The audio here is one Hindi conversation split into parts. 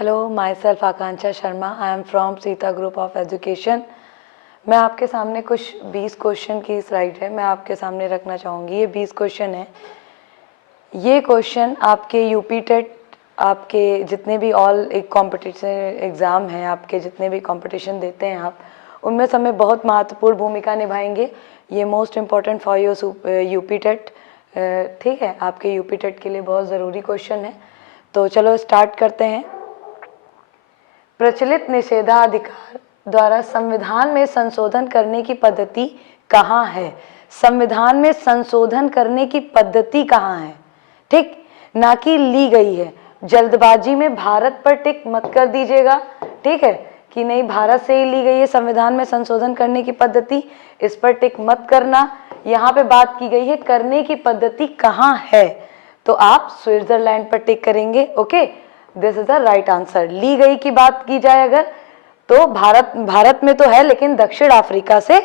Hello, my self Akanksha Sharma. I am from Sita group of education. मैं आपके सामने कुछ 20 क्वेश्चन की स्लाइड है, मैं आपके सामने रखना चाहूँगी। ये 20 क्वेश्चन है। ये क्वेश्चन आपके यूपी टेट, आपके जितने भी ऑल एक कॉम्पिटिशन एग्ज़ाम हैं, आपके जितने भी कंपटीशन देते हैं आप, उनमें समय बहुत महत्वपूर्ण भूमिका निभाएंगे। ये most important for your UP TET, ठीक है, आपके यूपी टेट के लिए बहुत ज़रूरी क्वेश्चन है। तो चलो स्टार्ट करते हैं। प्रचलित निषेधाधिकार द्वारा संविधान में संशोधन करने की पद्धति कहाँ है? संविधान में संशोधन करने की पद्धति कहाँ है? ठीक, ना कि ली गई है। जल्दबाजी में भारत पर टिक मत कर दीजिएगा, ठीक है, कि नहीं भारत से ही ली गई है संविधान में संशोधन करने की पद्धति, इस पर टिक मत करना। यहाँ पे बात की गई है करने की पद्धति कहाँ है, तो आप स्विट्जरलैंड पर टिक करेंगे। Okay, this is the right answer. ली गई की बात की जाए अगर, तो भारत में तो है, लेकिन दक्षिण अफ्रीका से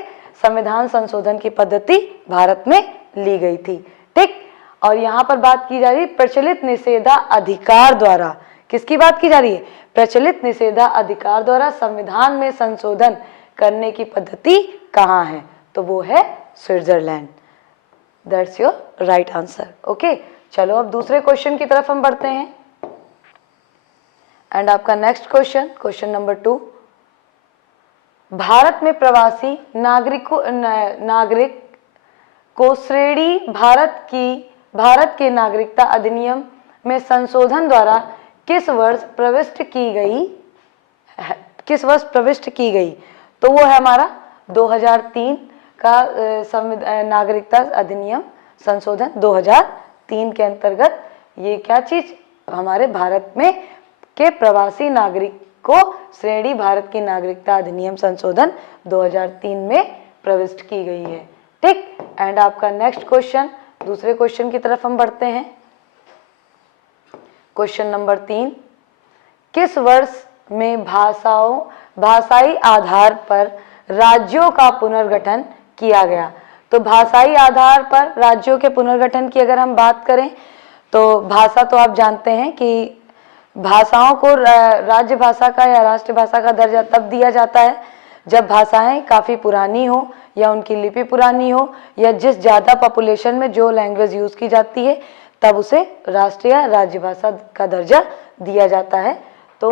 संविधान संशोधन की पद्धति भारत में ली गई थी। ठीक, और यहाँ पर बात की जा रही है प्रचलित निषेधाधिकार द्वारा। किसकी बात की जा रही है? प्रचलित निषेधाधिकार द्वारा संविधान में संशोधन करने की पद्धति कहाँ है? तो वो है Switzerland. That's your right answer. Okay, चलो अब दूसरे क्वेश्चन की तरफ हम बढ़ते हैं। एंड आपका next question, question number 2। Bharat में प्रवासी नागरिक को श्रेणी भारत के नागरिकता अधिनियम में संशोधन द्वारा किस वर्ष प्रविष्ट की गई? तो वो है हमारा 2003 का नागरिकता अधिनियम संशोधन 2003 के अंतर्गत ये क्या चीज हमारे भारत में के प्रवासी नागरिक को श्रेणी भारत की नागरिकता अधिनियम संशोधन 2003 में प्रविष्ट की गई है। ठीक, एंड आपका नेक्स्ट क्वेश्चन, दूसरे क्वेश्चन की तरफ हम बढ़ते हैं। Question number 3। किस वर्ष में भाषाई आधार पर राज्यों का पुनर्गठन किया गया? तो भाषाई आधार पर राज्यों के पुनर्गठन की अगर हम बात करें तो भाषा तो आप जानते हैं कि भाषाओं को राज्य भाषा का या राष्ट्रभाषा का दर्जा तब दिया जाता है जब भाषाएं काफ़ी पुरानी हो या उनकी लिपि पुरानी हो या जिस ज़्यादा पॉपुलेशन में जो लैंग्वेज यूज़ की जाती है तब उसे राष्ट्रीय राज्य भाषा का दर्जा दिया जाता है। तो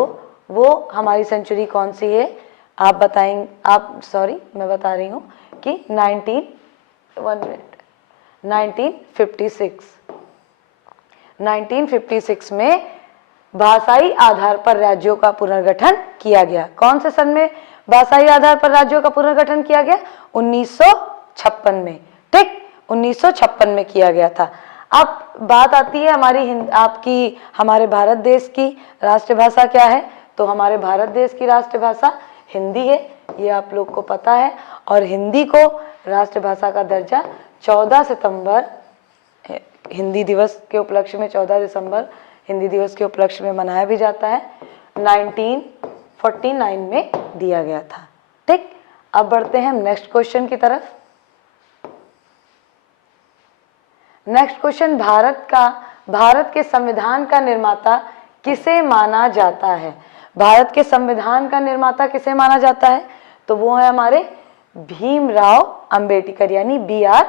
वो हमारी सेंचुरी कौन सी है आप बताएंगे? मैं बता रही हूँ कि 1956 में भाषाई आधार पर राज्यों का पुनर्गठन किया गया। कौन से सन में भाषाई आधार पर राज्यों का पुनर्गठन किया गया? 1956 में। ठीक, 1956 में किया गया था। अब बात आती है हमारे भारत देश की राष्ट्रभाषा क्या है? तो हमारे भारत देश की राष्ट्रभाषा हिंदी है, ये आप लोग को पता है। और हिंदी को राष्ट्रभाषा का दर्जा 14 सितंबर हिंदी दिवस के उपलक्ष्य में 14 दिसंबर हिंदी दिवस के उपलक्ष्य में मनाया भी जाता है, 1949 में दिया गया था। ठीक, अब बढ़ते हैं हम नेक्स्ट क्वेश्चन की तरफ। नेक्स्ट क्वेश्चन, भारत के संविधान का निर्माता किसे माना जाता है? भारत के संविधान का निर्माता किसे माना जाता है? तो वो है हमारे भीमराव अंबेडकर, यानी BR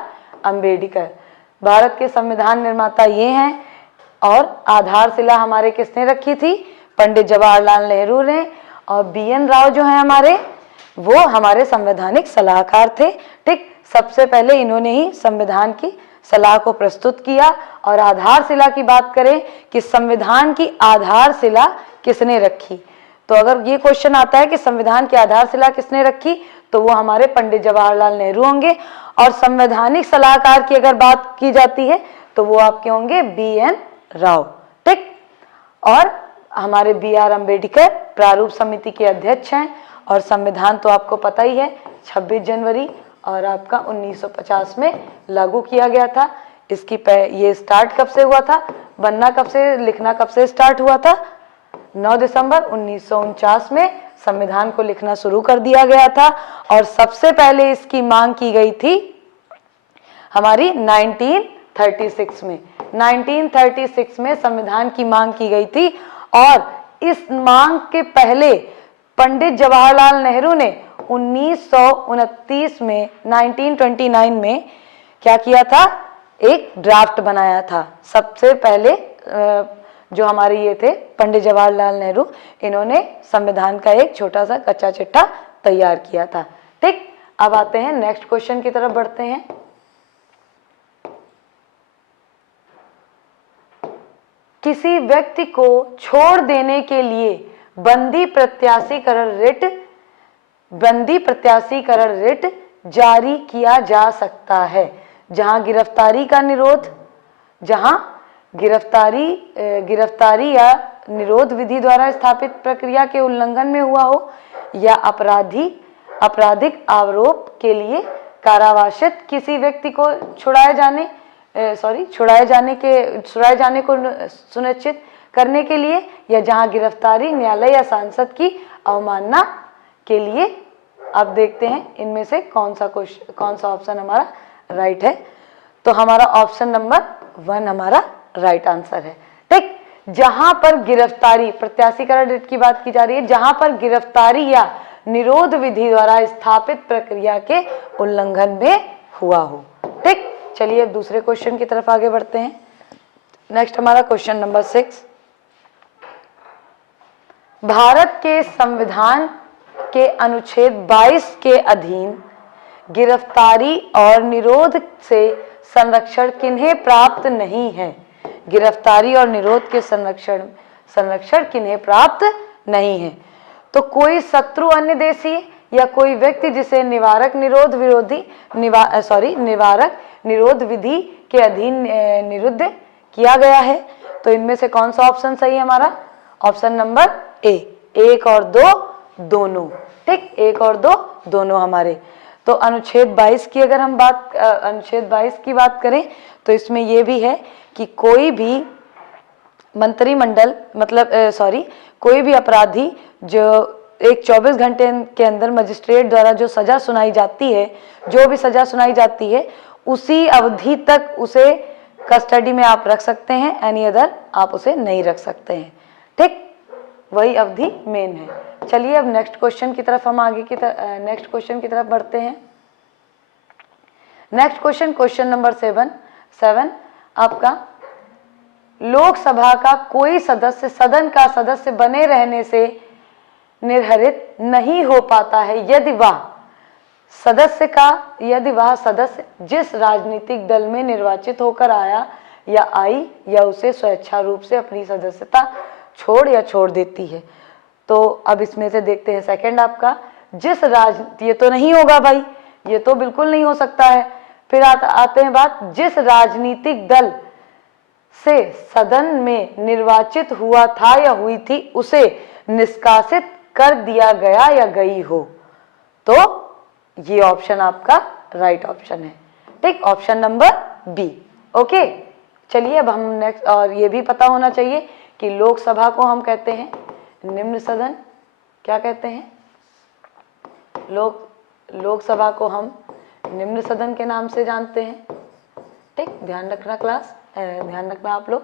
अंबेडकर। भारत के संविधान निर्माता ये हैं। और आधारशिला हमारे किसने रखी थी? पंडित जवाहरलाल नेहरू ने। और BN राव जो है हमारे, वो हमारे संवैधानिक सलाहकार थे। ठीक, सबसे पहले इन्होंने ही संविधान की सलाह को प्रस्तुत किया। और आधारशिला की बात करें कि संविधान की आधारशिला किसने रखी, तो अगर ये क्वेश्चन आता है कि संविधान की आधारशिला किसने रखी, तो वो हमारे पंडित जवाहरलाल नेहरू होंगे। और संवैधानिक सलाहकार की अगर बात की जाती है तो वो आपके होंगे BN राव। ठीक, और हमारे BR अंबेडकर प्रारूप समिति के अध्यक्ष हैं। और संविधान तो आपको पता ही है 26 जनवरी और आपका 1950 में लागू किया गया था। ये स्टार्ट कब से हुआ था? बनना कब से, लिखना कब से स्टार्ट हुआ था? 9 दिसंबर 1949 में संविधान को लिखना शुरू कर दिया गया था। और सबसे पहले इसकी मांग की गई थी हमारी 1936 में। 1936 में संविधान की मांग की गई थी। और इस मांग के पहले पंडित जवाहरलाल नेहरू ने 1929 में 1929 में क्या किया था, एक ड्राफ्ट बनाया था। सबसे पहले जो हमारे ये थे पंडित जवाहरलाल नेहरू, इन्होंने संविधान का एक छोटा सा कच्चा चिट्ठा तैयार किया था। ठीक, अब आते हैं नेक्स्ट क्वेश्चन की तरफ बढ़ते हैं। किसी व्यक्ति को छोड़ देने के लिए बंदी प्रत्याशीकरण रिट जारी किया जा सकता है, जहां गिरफ्तारी या निरोध विधि द्वारा स्थापित प्रक्रिया के उल्लंघन में हुआ हो, या आपराधिक आरोप के लिए कारावासित किसी व्यक्ति को छुड़ाए जाने को सुनिश्चित करने के लिए, या जहां गिरफ्तारी न्यायालय या सांसद की अवमानना के लिए। अब देखते हैं इनमें से कौन सा ऑप्शन हमारा राइट है। तो हमारा ऑप्शन नंबर 1 हमारा राइट आंसर है। ठीक, जहां पर गिरफ्तारी, प्रत्याशीकरण रिट की बात की जा रही है, जहां पर गिरफ्तारी या निरोध विधि द्वारा स्थापित प्रक्रिया के उल्लंघन में हुआ हो। ठीक, चलिए अब दूसरे क्वेश्चन की तरफ आगे बढ़ते हैं। नेक्स्ट हमारा क्वेश्चन नंबर 6, भारत के संविधान के अनुच्छेद 22 के अधीन गिरफ्तारी और निरोध से संरक्षण किन्हें प्राप्त नहीं है? गिरफ्तारी और निरोध के संरक्षण किन्हें प्राप्त नहीं है? तो कोई शत्रु अन्य देशी या कोई व्यक्ति जिसे निवारक निरोध विधि के अधीन निरुद्ध किया गया है। तो इनमें से कौन सा ऑप्शन सही है हमारा? ऑप्शन नंबर ए, 1 और 2 दोनों। ठीक, 1 और 2 दोनों हमारे। तो अनुच्छेद 22 की अगर हम अनुच्छेद 22 की बात करें तो इसमें यह भी है कि कोई भी मंत्रिमंडल कोई भी अपराधी जो एक 24 घंटे के अंदर मजिस्ट्रेट द्वारा जो सजा सुनाई जाती है, जो भी सजा सुनाई जाती है, उसी अवधि तक उसे कस्टडी में आप रख सकते हैं, एनी अदर आप उसे नहीं रख सकते हैं। ठीक, वही अवधि मेन है। चलिए अब नेक्स्ट क्वेश्चन की तरफ हम नेक्स्ट क्वेश्चन की तरफ बढ़ते हैं। नेक्स्ट क्वेश्चन नंबर 7 आपका, लोकसभा का कोई सदस्य सदन का सदस्य बने रहने से निर्हरित नहीं हो पाता है यदि वह सदस्य जिस राजनीतिक दल में निर्वाचित होकर आया या आई, या उसे स्वेच्छा रूप से अपनी सदस्यता छोड़ देती है। तो अब इसमें से देखते हैं सेकंड आपका, ये तो नहीं होगा भाई, ये तो बिल्कुल नहीं हो सकता है। फिर आते हैं बात, जिस राजनीतिक दल से सदन में निर्वाचित हुआ था या हुई थी उसे निष्कासित कर दिया गया या गई हो। तो ये ऑप्शन आपका राइट ऑप्शन है। ठीक, ऑप्शन नंबर बी। ओके, चलिए अब हम नेक्स्ट, और ये भी पता होना चाहिए कि लोकसभा को हम कहते हैं निम्न सदन। क्या कहते हैं? लोकसभा को हम निम्न सदन के नाम से जानते हैं। ठीक, ध्यान रखना आप लोग।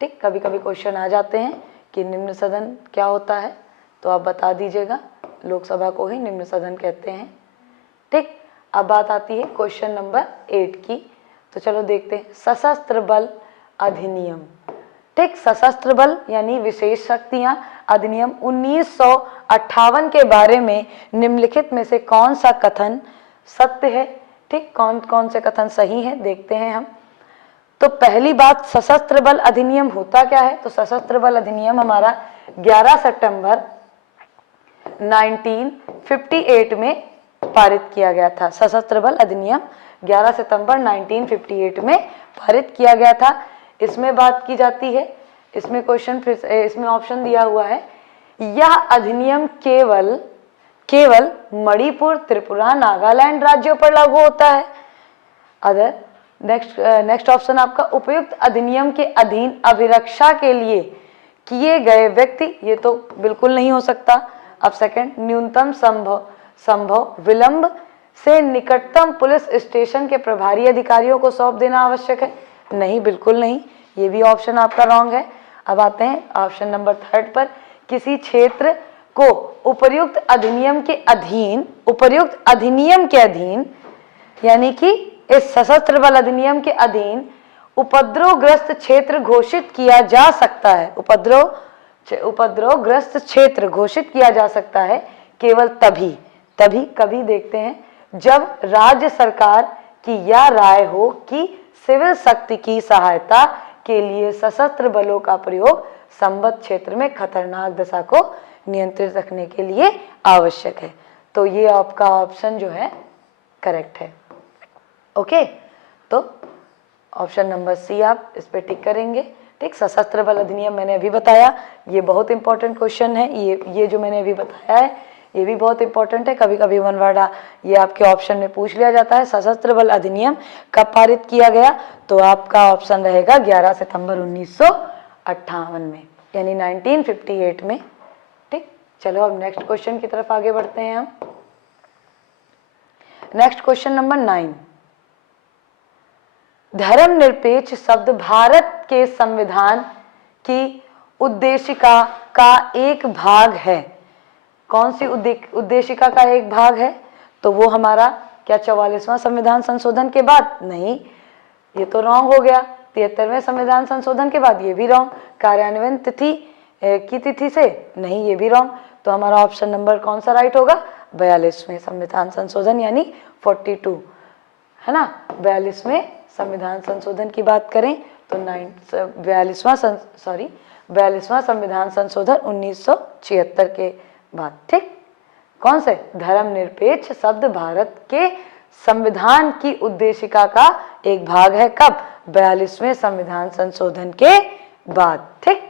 ठीक, कभी कभी क्वेश्चन आ जाते हैं कि निम्न सदन क्या होता है, तो आप बता दीजिएगा। लोकसभा को ही निम्न सदन कहते हैं। ठीक, अब बात आती है क्वेश्चन नंबर 8 की। तो चलो देखते हैं, सशस्त्र बल अधिनियम। ठीक, सशस्त्र बल यानी विशेष शक्तियां अधिनियम 1958 के बारे में निम्नलिखित में से कौन सा कथन सत्य है? ठीक, कौन से कथन सही है देखते हैं हम। तो पहली बात, सशस्त्र बल अधिनियम होता क्या है? तो सशस्त्र बल अधिनियम हमारा 11 सितंबर 1958 में पारित किया गया था। सशस्त्र बल अधिनियम 11 सितंबर 1958 में पारित किया गया था। इसमें बात की जाती है, इसमें क्वेश्चन फिर इसमें ऑप्शन दिया हुआ है, यह अधिनियम केवल मणिपुर, त्रिपुरा, नागालैंड राज्यों पर लागू होता है। अदर नेक्स्ट ऑप्शन आपका, उपयुक्त अधिनियम के अधीन अभिरक्षा के लिए किए गए व्यक्ति, ये तो बिल्कुल नहीं हो सकता। अब सेकंड, न्यूनतम संभव विलंब से निकटतम पुलिस स्टेशन के प्रभारी अधिकारियों को सौंप देना आवश्यक है। नहीं, बिल्कुल नहीं, ये भी ऑप्शन आपका रॉन्ग है। अब आते हैं ऑप्शन नंबर 3 पर, किसी क्षेत्र को उपर्युक्त अधिनियम के अधीन यानी कि इस सशस्त्र बल अधिनियम के अधीन उपद्रवग्रस्त क्षेत्र घोषित किया जा सकता है। उपद्रवग्रस्त क्षेत्र घोषित किया जा सकता है केवल तभी कभी देखते हैं जब राज्य सरकार की यह राय हो कि सिविल शक्ति की सहायता के लिए सशस्त्र बलों का प्रयोग संबद्ध क्षेत्र में खतरनाक दशा को नियंत्रित रखने के लिए आवश्यक है। तो ये आपका ऑप्शन जो है करेक्ट है। ओके, तो ऑप्शन नंबर सी आप इस पे टिक करेंगे। ठीक, सशस्त्र बल अधिनियम मैंने अभी बताया, ये बहुत इंपॉर्टेंट क्वेश्चन है। ये जो मैंने अभी बताया है ये भी बहुत इंपॉर्टेंट है। कभी कभी वन वर्ड ये आपके ऑप्शन में पूछ लिया जाता है। सशस्त्र बल अधिनियम कब पारित किया गया? तो आपका ऑप्शन रहेगा 11 सितंबर 1958 में, यानी 1958 में। ठीक, चलो अब नेक्स्ट क्वेश्चन की तरफ आगे बढ़ते हैं हम। नेक्स्ट क्वेश्चन नंबर 9, धर्मनिरपेक्ष शब्द भारत के संविधान की उद्देशिका का एक भाग है। कौन सी उद्देशिका का एक भाग है? तो वो हमारा क्या 44वां संविधान संशोधन के बाद? नहीं, ये तो रॉन्ग हो गया। 73वें संविधान संशोधन के बाद? ये भी रॉन्ग। कार्यान्वयन तिथि की तिथि से? नहीं, ये भी रॉन्ग। तो हमारा ऑप्शन नंबर कौन सा राइट होगा? 42वें संविधान संशोधन यानी 42, है ना। 42वें संविधान संशोधन की बात करें तो 42वां संविधान संशोधन 1976 के बाद। ठीक, कौन से? धर्मनिरपेक्ष शब्द भारत के संविधान की उद्देशिका का एक भाग है। कब? 42वें संविधान संशोधन के बाद। ठीक,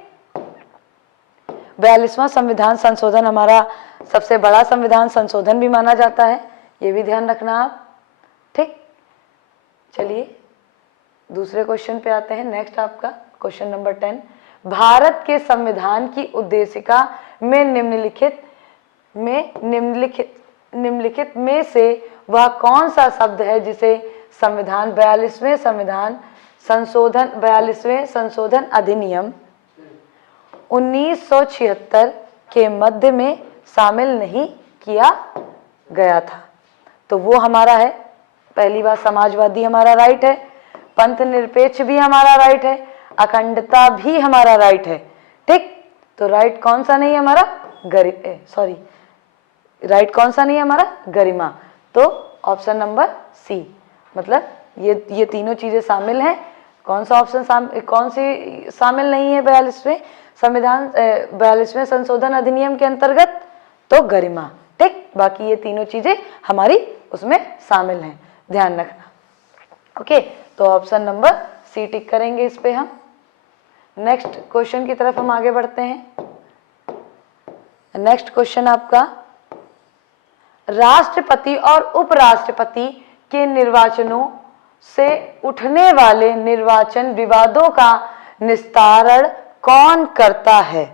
42वां संविधान संशोधन हमारा सबसे बड़ा संविधान संशोधन भी माना जाता है, ये भी ध्यान रखना आप। ठीक, चलिए दूसरे क्वेश्चन पे आते हैं। नेक्स्ट आपका क्वेश्चन नंबर 10, भारत के संविधान की उद्देशिका में निम्नलिखित में से वह कौन सा शब्द है जिसे 42वें संशोधन अधिनियम 1976 के मध्य में शामिल नहीं किया गया था? तो वो हमारा है, पहली बात समाजवादी हमारा राइट है, पंथ निरपेक्ष भी हमारा राइट है, अखंडता भी हमारा राइट है। ठीक, तो राइट कौन सा नहीं है हमारा? राइट कौन सा नहीं है हमारा? गरिमा। तो ऑप्शन नंबर सी, मतलब ये तीनों चीजें शामिल हैं। कौन सा ऑप्शन कौन सी शामिल नहीं है 42वें संशोधन अधिनियम के अंतर्गत? तो गरिमा। ठीक, बाकी ये तीनों चीजें हमारी उसमें शामिल हैं, ध्यान रखना। ओके, तो ऑप्शन नंबर सी टिक करेंगे इस पे हम। नेक्स्ट क्वेश्चन की तरफ हम आगे बढ़ते हैं। नेक्स्ट क्वेश्चन आपका, राष्ट्रपति और उपराष्ट्रपति के निर्वाचनों से उठने वाले निर्वाचन विवादों का निस्तारण कौन करता है?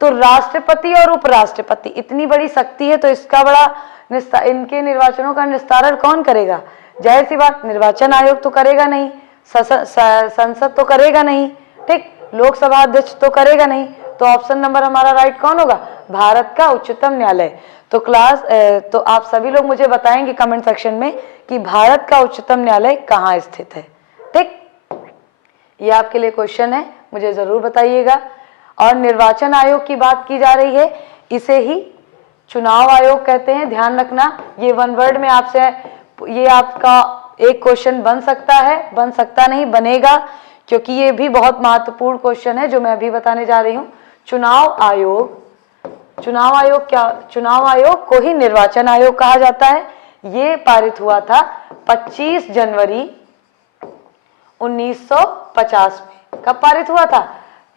तो राष्ट्रपति और उपराष्ट्रपति इतनी बड़ी शक्ति है, तो इसका इनके निर्वाचनों का निस्तारण कौन करेगा? जाहिर सी बात, निर्वाचन आयोग तो करेगा नहीं, संसद तो करेगा नहीं, ठीक, लोकसभा अध्यक्ष तो करेगा नहीं। तो ऑप्शन नंबर हमारा राइट कौन होगा? भारत का उच्चतम न्यायालय। तो आप सभी लोग मुझे बताएंगे कमेंट सेक्शन में कि भारत का उच्चतम न्यायालय कहाँ स्थित है। ठीक, ये आपके लिए क्वेश्चन है, मुझे जरूर बताइएगा। और निर्वाचन आयोग की बात की जा रही है, इसे ही चुनाव आयोग कहते हैं, ध्यान रखना। ये वन वर्ड में आपसे ये आपका एक क्वेश्चन बन सकता है, बन सकता नहीं, बनेगा, क्योंकि ये भी बहुत महत्वपूर्ण क्वेश्चन है जो मैं अभी बताने जा रही हूँ। चुनाव आयोग को ही निर्वाचन आयोग कहा जाता है। ये पारित हुआ था 25 जनवरी 1950 में। कब पारित हुआ था?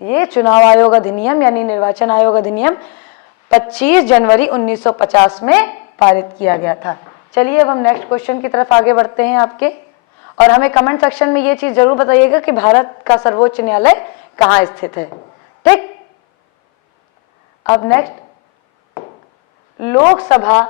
ये चुनाव आयोग अधिनियम यानी निर्वाचन आयोग अधिनियम 25 जनवरी 1950 में पारित किया गया था। चलिए अब हम नेक्स्ट क्वेश्चन की तरफ आगे बढ़ते हैं आपके, और हमें कमेंट सेक्शन में ये चीज जरूर बताइएगा कि भारत का सर्वोच्च न्यायालय कहाँ स्थित है। ठीक, अब नेक्स्ट, लोकसभा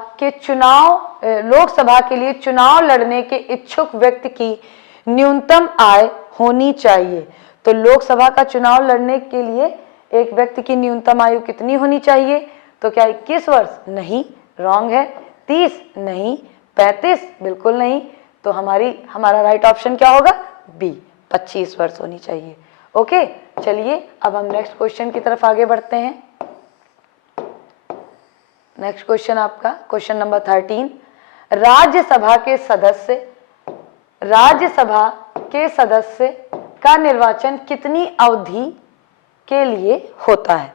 के लिए चुनाव लड़ने के इच्छुक व्यक्ति की न्यूनतम आय होनी चाहिए। तो लोकसभा का चुनाव लड़ने के लिए एक व्यक्ति की न्यूनतम आयु कितनी होनी चाहिए? तो क्या 21 वर्ष? नहीं, रॉन्ग है। 30? नहीं। 35? बिल्कुल नहीं। तो हमारा राइट ऑप्शन क्या होगा? बी, 25 वर्ष होनी चाहिए। ओके, चलिए अब हम नेक्स्ट क्वेश्चन की तरफ आगे बढ़ते हैं। नेक्स्ट क्वेश्चन आपका क्वेश्चन नंबर 13, राज्यसभा के सदस्य का निर्वाचन कितनी अवधि के लिए होता है?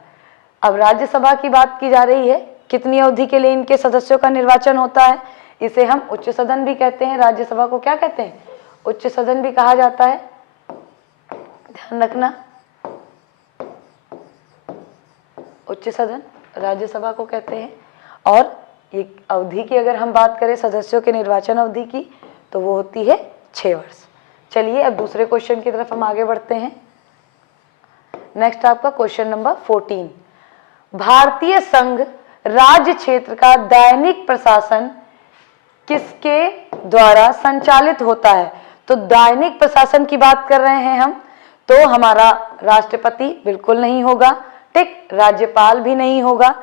अब राज्यसभा की बात की जा रही है, कितनी अवधि के लिए इनके सदस्यों का निर्वाचन होता है? इसे हम उच्च सदन भी कहते हैं। राज्यसभा को क्या कहते हैं? उच्च सदन भी कहा जाता है, ध्यान रखना। उच्च सदन राज्यसभा को कहते हैं। और एक अवधि की अगर हम बात करें सदस्यों के निर्वाचन अवधि की, तो वो होती है 6 वर्ष। चलिए अब दूसरे क्वेश्चन की तरफ हम आगे बढ़ते हैं। नेक्स्ट आपका क्वेश्चन नंबर 14, भारतीय संघ राज्य क्षेत्र का दैनिक प्रशासन किसके द्वारा संचालित होता है? तो दैनिक प्रशासन की बात कर रहे हैं हम, तो हमारा राष्ट्रपति बिल्कुल नहीं होगा, ठीक, राज्यपाल भी नहीं होगा।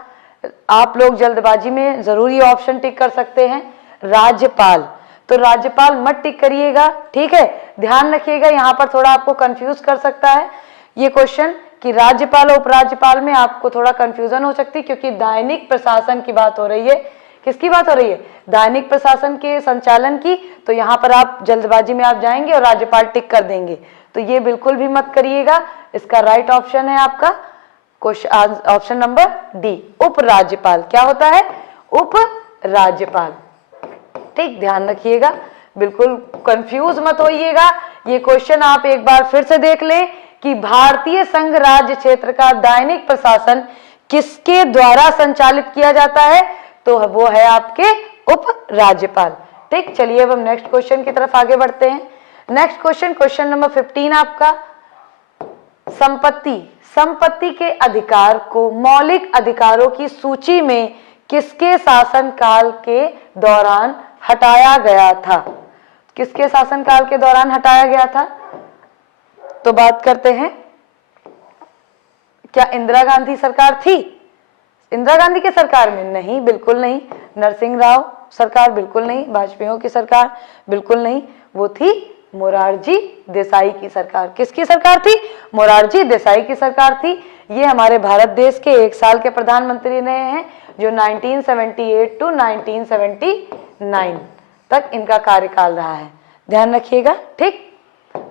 आप लोग जल्दबाजी में जरूर ये ऑप्शन टिक कर सकते हैं, राज्यपाल। तो राज्यपाल मत टिक करिएगा, ठीक है। ध्यान रखिएगा, यहाँ पर थोड़ा आपको कंफ्यूज कर सकता है ये क्वेश्चन कि राज्यपाल और उपराज्यपाल में आपको थोड़ा कंफ्यूजन हो सकती है, क्योंकि दैनिक प्रशासन की बात हो रही है। किसकी बात हो रही है? दैनिक प्रशासन के संचालन की। तो यहाँ पर आप जल्दबाजी में आप जाएंगे और राज्यपाल टिक कर देंगे, तो ये बिल्कुल भी मत करिएगा। इसका राइट ऑप्शन है आपका ऑप्शन नंबर डी, उपराज्यपाल। क्या होता है? उपराज्यपाल, ठीक, ध्यान रखिएगा, बिल्कुल कंफ्यूज मत होइएगा। ये क्वेश्चन आप एक बार फिर से देख लें कि भारतीय संघ राज्य क्षेत्र का दैनिक प्रशासन किसके द्वारा संचालित किया जाता है? तो वो है आपके उपराज्यपाल, ठीक। चलिए अब हम नेक्स्ट क्वेश्चन की तरफ आगे बढ़ते हैं। नेक्स्ट क्वेश्चन नंबर 15 आपका, संपत्ति के अधिकार को मौलिक अधिकारों की सूची में किसके शासनकाल के दौरान हटाया गया था? किसके शासनकाल के दौरान हटाया गया था? तो बात करते हैं, क्या इंदिरा गांधी सरकार थी? इंदिरा गांधी की सरकार में? नहीं, बिल्कुल नहीं। नरसिंह राव सरकार? बिल्कुल नहीं। वाजपेयी की सरकार? बिल्कुल नहीं। वो थी मोरारजी देसाई की सरकार। किसकी सरकार थी? मोरारजी देसाई की सरकार थी। ये हमारे भारत देश के 1 साल के प्रधानमंत्री रहे हैं, जो 1978 टू 1979 तक इनका कार्यकाल रहा है, ध्यान रखिएगा, ठीक।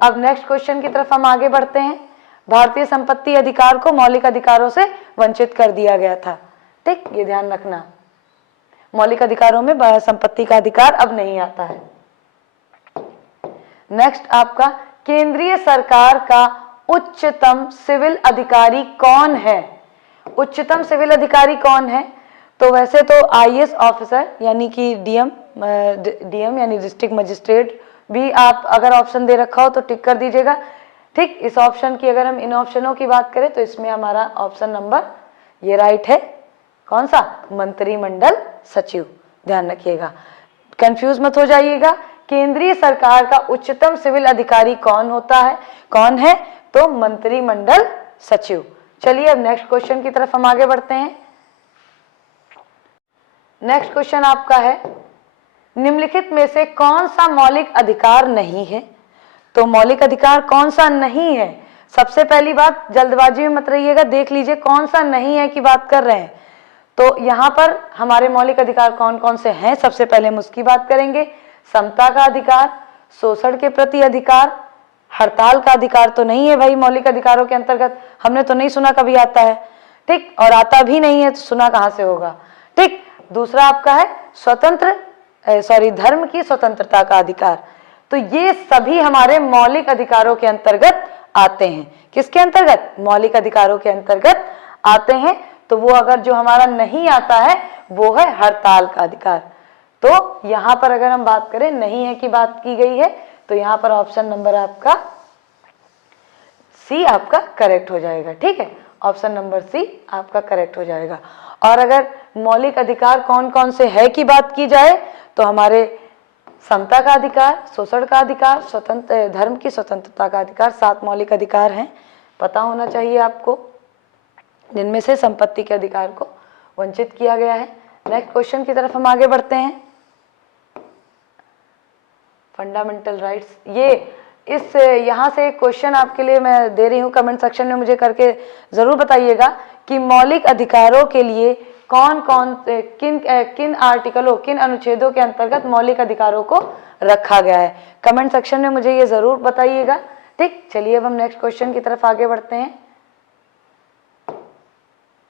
अब नेक्स्ट क्वेश्चन की तरफ हम आगे बढ़ते हैं। भारतीय संपत्ति अधिकार को मौलिक अधिकारों से वंचित कर दिया गया था, ठीक, ये ध्यान रखना। मौलिक अधिकारों में संपत्ति का अधिकार अब नहीं आता है। नेक्स्ट आपका, केंद्रीय सरकार का उच्चतम सिविल अधिकारी कौन है? उच्चतम सिविल अधिकारी कौन है? तो वैसे तो आईएएस ऑफिसर यानी कि डीएम यानी डिस्ट्रिक्ट मजिस्ट्रेट भी आप अगर ऑप्शन दे रखा हो तो टिक कर दीजिएगा, ठीक। इस ऑप्शन की अगर हम इन ऑप्शनों की बात करें तो इसमें हमारा ऑप्शन नंबर ये राइट है, कौन सा? मंत्रिमंडल सचिव, ध्यान रखिएगा, कंफ्यूज मत हो जाइएगा। केंद्रीय सरकार का उच्चतम सिविल अधिकारी कौन होता है, कौन है? तो मंत्रिमंडल सचिव। चलिए अब नेक्स्ट क्वेश्चन की तरफ हम आगे बढ़ते हैं। नेक्स्ट क्वेश्चन आपका है, निम्नलिखित में से कौन सा मौलिक अधिकार नहीं है? तो मौलिक अधिकार कौन सा नहीं है? सबसे पहली बात, जल्दबाजी में मत रहिएगा, देख लीजिए कौन सा नहीं है की बात कर रहे हैं। तो यहाँ पर हमारे मौलिक अधिकार कौन कौन से हैं, सबसे पहले हम उसकी बात करेंगे। समता का अधिकार, शोषण के प्रति अधिकार, हड़ताल का अधिकार तो नहीं है भाई मौलिक अधिकारों के अंतर्गत, हमने तो नहीं सुना कभी आता है, ठीक, और आता भी नहीं है तो सुना कहां से होगा, ठीक। दूसरा आपका है धर्म की स्वतंत्रता का अधिकार। तो ये सभी हमारे मौलिक अधिकारों के अंतर्गत आते हैं। किसके अंतर्गत? मौलिक अधिकारों के अंतर्गत आते हैं। तो वो अगर जो हमारा नहीं आता है वो है हड़ताल का अधिकार। तो यहां पर अगर हम बात करें नहीं है की बात की गई है, तो यहां पर ऑप्शन नंबर आपका सी आपका करेक्ट हो जाएगा, ठीक है, ऑप्शन नंबर सी आपका करेक्ट हो जाएगा। और अगर मौलिक अधिकार कौन कौन से है की बात की जाए तो हमारे समता का अधिकार, शोषण का अधिकार, धर्म की स्वतंत्रता का अधिकार, 7 मौलिक अधिकार हैं, पता होना चाहिए आपको। जिनमें से संपत्ति के अधिकार को वंचित किया गया है। नेक्स्ट क्वेश्चन की तरफ हम आगे बढ़ते हैं। फंडामेंटल राइट्स, यहाँ से एक क्वेश्चन आपके लिए मैं दे रही हूँ, कमेंट सेक्शन में मुझे करके जरूर बताइएगा कि मौलिक अधिकारों के लिए कौन कौन किन आर्टिकलों, किन अनुच्छेदों के अंतर्गत मौलिक अधिकारों को रखा गया है। कमेंट सेक्शन में मुझे ये जरूर बताइएगा। ठीक, चलिए अब हम नेक्स्ट क्वेश्चन की तरफ आगे बढ़ते हैं।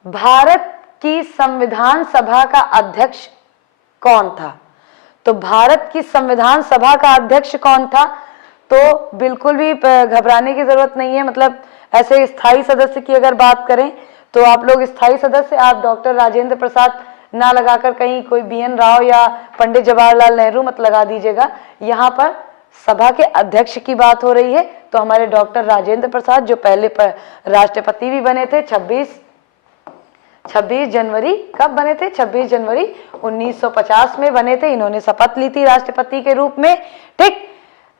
भारत की संविधान सभा का अध्यक्ष कौन था? तो भारत की संविधान सभा का अध्यक्ष कौन था? तो बिल्कुल भी घबराने की जरूरत नहीं है। मतलब ऐसे स्थायी सदस्य की अगर बात करें तो आप लोग स्थायी सदस्य आप डॉक्टर राजेंद्र प्रसाद ना लगाकर कहीं कोई बीएन राव या पंडित जवाहरलाल नेहरू मत लगा दीजिएगा। यहाँ पर सभा के अध्यक्ष की बात हो रही है, तो हमारे डॉक्टर राजेंद्र प्रसाद जो पहले राष्ट्रपति भी बने थे 26 जनवरी कब बने थे? 26 जनवरी 1950 में बने थे। इन्होंने शपथ ली थी राष्ट्रपति के रूप में। ठीक,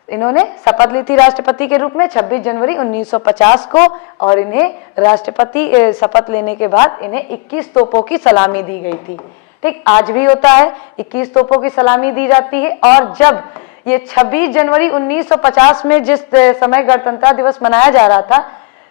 इन्होंने शपथ ली थी राष्ट्रपति के रूप में 26 जनवरी 1950 को, और इन्हें राष्ट्रपति शपथ लेने के बाद इन्हें 21 तोपों की सलामी दी गई थी। ठीक, आज भी होता है, 21 तोपों की सलामी दी जाती है। और जब ये 26 जनवरी 1950 में जिस समय गणतंत्र दिवस मनाया जा रहा था,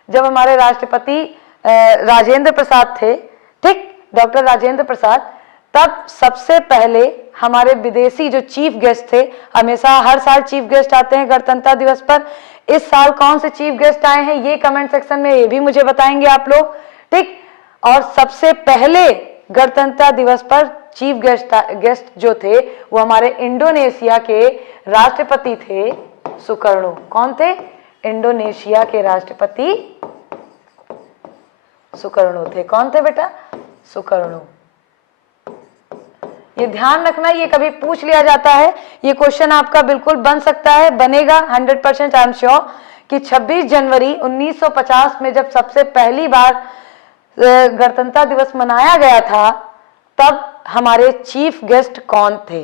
जब हमारे राष्ट्रपति राजेंद्र प्रसाद थे, ठीक, डॉक्टर राजेंद्र प्रसाद, तब सबसे पहले हमारे विदेशी जो चीफ गेस्ट थे, हमेशा हर साल चीफ गेस्ट आते हैं गणतंत्र दिवस पर, इस साल कौन से चीफ गेस्ट आए हैं ये कमेंट सेक्शन में ये भी मुझे बताएंगे आप लोग। ठीक, और सबसे पहले गणतंत्र दिवस पर चीफ गेस्ट जो थे वो हमारे इंडोनेशिया के राष्ट्रपति थे सुकर्णो। कौन थे? इंडोनेशिया के राष्ट्रपति सुकर्णो थे। कौन थे बेटा? सुकर्णो। ये ध्यान रखना, ये कभी पूछ लिया जाता है, ये क्वेश्चन आपका बिल्कुल बन सकता है, बनेगा 100% आई एम श्योर कि 26 जनवरी 1950 में जब सबसे पहली बार गणतंत्र दिवस मनाया गया था, तब हमारे चीफ गेस्ट कौन थे?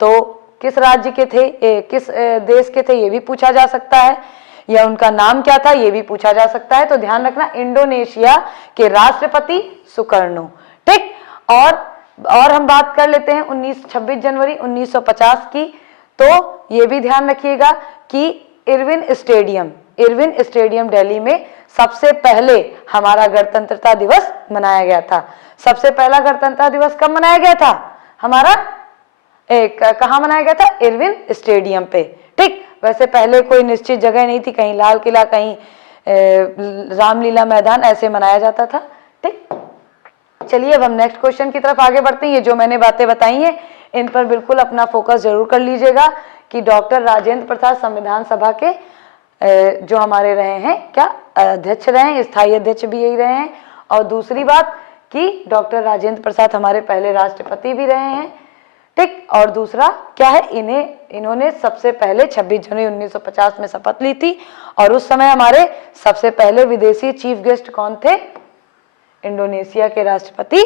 तो किस राज्य के थे, किस देश के थे, ये भी पूछा जा सकता है, या उनका नाम क्या था ये भी पूछा जा सकता है। तो ध्यान रखना, इंडोनेशिया के राष्ट्रपति सुकर्णो। ठीक, और हम बात कर लेते हैं 26 जनवरी 1950 की। तो ये भी ध्यान रखिएगा कि इरविन स्टेडियम दिल्ली में सबसे पहले हमारा गणतंत्रता दिवस मनाया गया था। सबसे पहला गणतंत्रता दिवस कब मनाया गया था? हमारा कहाँ मनाया गया था? इरविन स्टेडियम पे। ठीक, वैसे पहले कोई निश्चित जगह नहीं थी, कहीं लाल किला, कहीं रामलीला मैदान, ऐसे मनाया जाता था। ठीक, चलिए अब हम नेक्स्ट क्वेश्चन की तरफ आगे बढ़ते हैं। ये जो मैंने बातें बताई हैं इन पर बिल्कुल अपना फोकस जरूर कर लीजिएगा कि डॉक्टर राजेंद्र प्रसाद संविधान सभा के जो हमारे रहे हैं, क्या अध्यक्ष रहे हैं, स्थायी अध्यक्ष भी यही रहे हैं। और दूसरी बात कि डॉक्टर राजेंद्र प्रसाद हमारे पहले राष्ट्रपति भी रहे हैं। ठीक, और दूसरा क्या है, इन्होंने सबसे पहले 26 जनवरी 1950 में शपथ ली थी, और उस समय हमारे सबसे पहले विदेशी चीफ गेस्ट कौन थे? इंडोनेशिया के राष्ट्रपति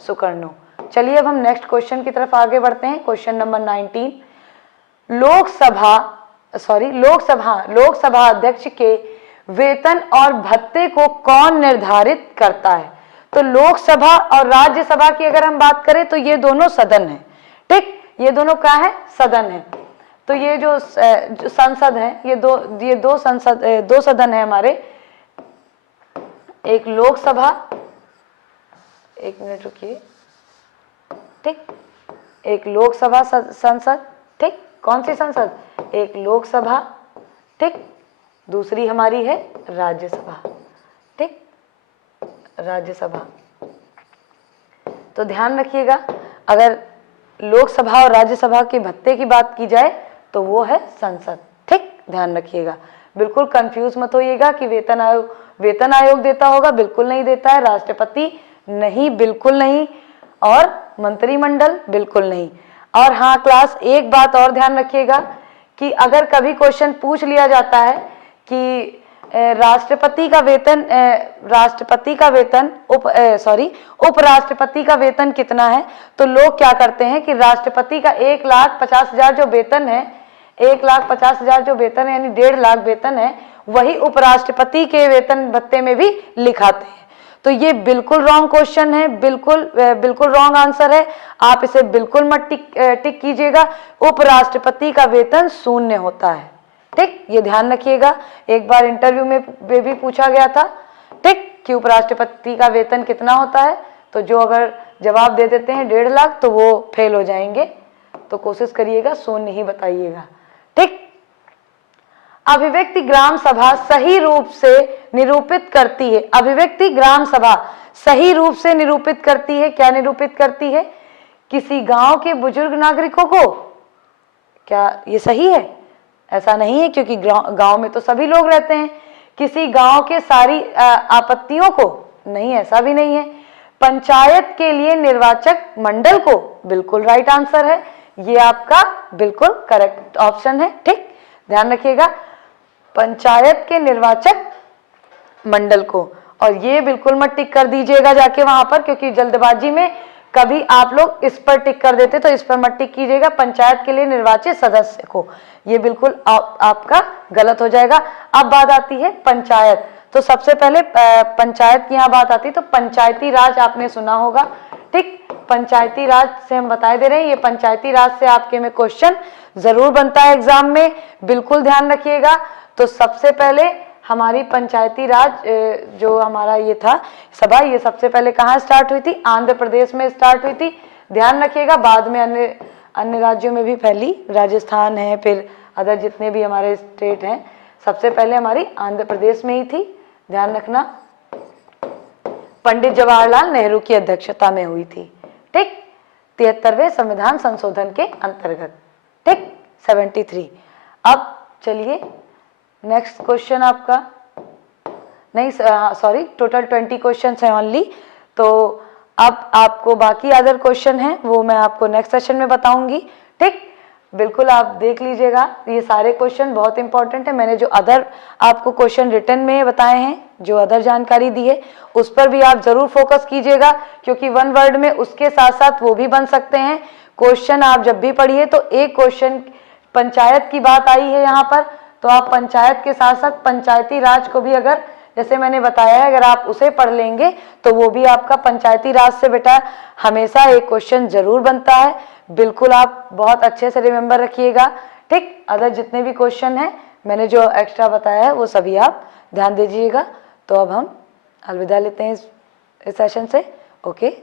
सुकर्णो। चलिए अब हम नेक्स्ट क्वेश्चन की तरफ आगे बढ़ते हैं। क्वेश्चन नंबर 19, लोकसभा अध्यक्ष के वेतन और भत्ते को कौन निर्धारित करता है? तो लोकसभा और राज्यसभा की अगर हम बात करें तो ये दोनों सदन है। ठीक, ये दोनों क्या है? सदन है। तो ये जो संसद है, ये दो सदन है हमारे, एक लोकसभा, एक मिनट रुकिए, ठीक, एक लोकसभा संसद, ठीक, कौन सी संसद? एक लोकसभा, ठीक, दूसरी हमारी है राज्यसभा। ठीक, राज्यसभा। तो ध्यान रखिएगा, अगर लोकसभा और राज्यसभा के भत्ते की बात की जाए तो वो है संसद। ठीक, ध्यान रखिएगा, बिल्कुल कंफ्यूज मत होइएगा कि वेतन आयोग देता होगा, बिल्कुल नहीं देता है। राष्ट्रपति नहीं, बिल्कुल नहीं। और मंत्रिमंडल बिल्कुल नहीं। और हाँ क्लास, एक बात और ध्यान रखिएगा कि अगर कभी क्वेश्चन पूछ लिया जाता है कि उपराष्ट्रपति का वेतन कितना है, तो लोग क्या करते हैं कि राष्ट्रपति का 1,50,000 जो वेतन है, 1,50,000 जो वेतन है, यानी 1.5 लाख वेतन है, वही उपराष्ट्रपति के वेतन भत्ते में भी लिखाते हैं। तो ये बिल्कुल रॉन्ग क्वेश्चन है, बिल्कुल रॉन्ग आंसर है। आप इसे बिल्कुल मत टिक कीजिएगा। उपराष्ट्रपति का वेतन 0 होता है, ठीक, ये ध्यान रखिएगा। एक बार इंटरव्यू में भी पूछा गया था, ठीक, कि उपराष्ट्रपति का वेतन कितना होता है, तो जो अगर जवाब दे देते हैं 1.5 लाख तो वो फेल हो जाएंगे। तो कोशिश करिएगा 0 ही बताइएगा, ठीक। अभिव्यक्ति ग्राम सभा सही रूप से निरूपित करती है। अभिव्यक्ति ग्राम सभा सही रूप से निरूपित करती है, क्या निरूपित करती है? किसी गांव के बुजुर्ग नागरिकों को। क्या ये सही है? ऐसा नहीं है, क्योंकि गांव में तो सभी लोग रहते हैं। किसी गांव के सारी आपत्तियों को, नहीं, ऐसा भी नहीं है। पंचायत के लिए निर्वाचक मंडल को, बिल्कुल राइट आंसर है, ये आपका बिल्कुल करेक्ट ऑप्शन है, ठीक, ध्यान रखिएगा, पंचायत के निर्वाचक मंडल को। और ये बिल्कुल मत टिक कर दीजिएगा जाके वहां पर, क्योंकि जल्दबाजी में कभी आप लोग इस पर टिक कर देते, तो इस पर मत टिक कीजिएगा, पंचायत के लिए निर्वाचित सदस्य को, ये बिल्कुल आपका गलत हो जाएगा। अब बात आती है पंचायत। तो सबसे पहले पंचायत की यहाँ बात आती है, तो पंचायती राज आपने सुना होगा, ठीक, पंचायती राज से हम बताए दे रहे हैं, ये पंचायती राज से आपके में क्वेश्चन जरूर बनता है एग्जाम में, बिल्कुल ध्यान रखिएगा। तो सबसे पहले हमारी पंचायती राज जो हमारा ये था सभा, ये सबसे पहले कहाँ स्टार्ट हुई थी? आंध्र प्रदेश में स्टार्ट हुई थी, ध्यान रखिएगा। बाद में अन्य राज्यों में भी फैली, राजस्थान है, फिर अदर जितने भी हमारे स्टेट हैं, सबसे पहले हमारी आंध्र प्रदेश में ही थी, ध्यान रखना। पंडित जवाहरलाल नेहरू की अध्यक्षता में हुई थी, ठीक, 73वें संविधान संशोधन के अंतर्गत, ठीक, 73। अब चलिए नेक्स्ट क्वेश्चन आपका, नहीं सॉरी, टोटल 20 क्वेश्चन है ओनली। तो अब आपको बाकी अदर क्वेश्चन हैं वो मैं आपको नेक्स्ट सेशन में बताऊंगी, ठीक, बिल्कुल आप देख लीजिएगा। ये सारे क्वेश्चन बहुत इंपॉर्टेंट है। मैंने जो अदर आपको क्वेश्चन रिटर्न में बताए हैं, जो अदर जानकारी दी है, उस पर भी आप जरूर फोकस कीजिएगा, क्योंकि 1 वर्ड में उसके साथ साथ वो भी बन सकते हैं क्वेश्चन। आप जब भी पढ़िए तो एक क्वेश्चन पंचायत की बात आई है यहाँ पर, तो आप पंचायत के साथ साथ पंचायती राज को भी, अगर जैसे मैंने बताया है, अगर आप उसे पढ़ लेंगे तो वो भी आपका पंचायती राज से बेटा हमेशा एक क्वेश्चन जरूर बनता है। बिल्कुल आप बहुत अच्छे से रिमेंबर रखिएगा, ठीक। अदर जितने भी क्वेश्चन हैं मैंने जो एक्स्ट्रा बताया है वो सभी आप ध्यान दीजिएगा। तो अब हम अलविदा लेते हैं इस सेशन से। ओके।